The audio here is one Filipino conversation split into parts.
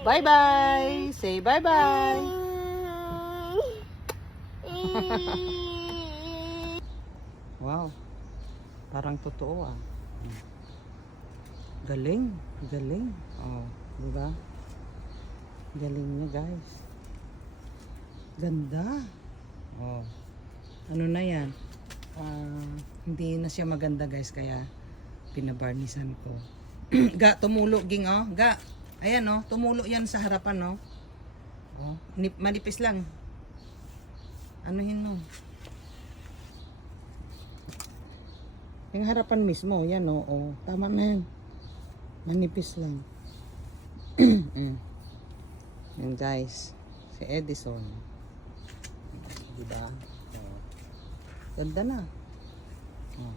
Bye-bye. Say bye-bye. Wow. Parang totoo ah. Galing. Galing. Oh, di ba? Galing niya, guys. Ganda. Oh. Ano na yan? Ah, hindi na siya maganda, guys, kaya pinabarnisan ko. ga, tumulo, ging, oh. Ga. Ayan, oh. Tumulo yan sa harapan, oh. Oh, nip, manipis lang. Anuhin mo. Yung harapan mismo, yan o. Oh, Tama na yan. Manipis lang. mm. Yan guys. Si Edison. Diba? Oh. Ganda na. Oh.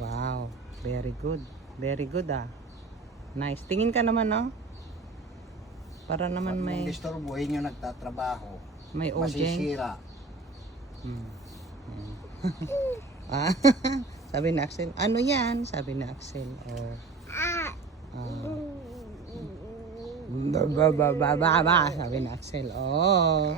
Wow. Very good. Very good ah. Nice. Tingin ka naman no? Para naman Pag may may... disturbuhin yung nagtatrabaho, may masisira. Hmm. Hmm. ah, sabi ni Axel, ano yan? Sabi ni Axel. Oh. Ah. Ba, ba, ba, ba, ba, ba, sabi ni Axel. Oh.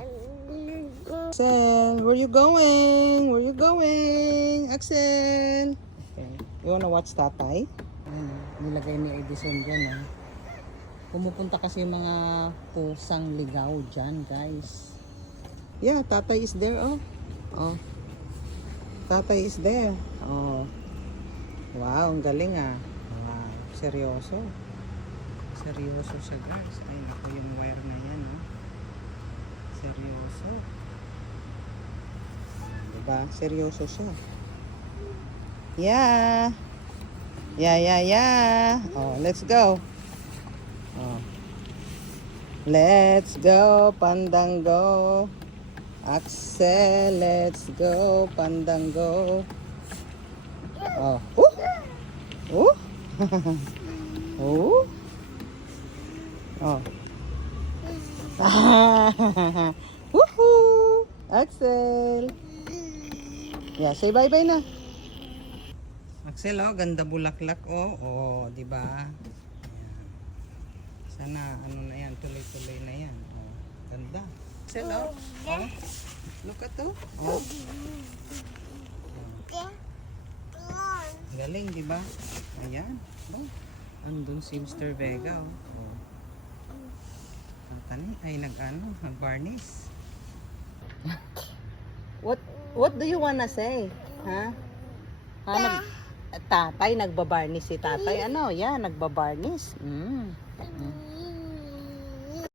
Axel, where you going? Where you going? Axel. Okay. You wanna watch tatay? Ayan, oh. nilagay ni Edison dyan. Oh. Pumupunta kasi yung mga pusang ligaw dyan, guys. Yeah, tatay is there, oh. Oh. Tatay is there. Oh. Wow, ang galing ah. Wow, seryoso. Seryoso siya guys. Ay, ako yung wire na yan. Oh. Seryoso. Diba? Seryoso siya. Yeah. Yeah, yeah, yeah. Oh, let's go. Oh. Let's go, Pandango. Axel, let's go, Pandango. Oh. Uh. Uh. oh. Oh. Woohoo! Axel. Yeah, say bye-bye na. Axel, oh, ganda bulaklak, oh. Oh, di ba? Sana, ano na yan, tuloy-tuloy na yan. Oh, ganda. Axel, oh. oh. Look at to. Oh. Galing, di ba? Ayan. Oh. Andun si Mr. Vega, oh. oh. Ang tani, ay nag-ano, nag-varnish. What What do you wanna say? Ha? Ha? Nag, tatay, nagbabarnish si tatay. Ano? Yan, nagbabarnish. Mm. Mm.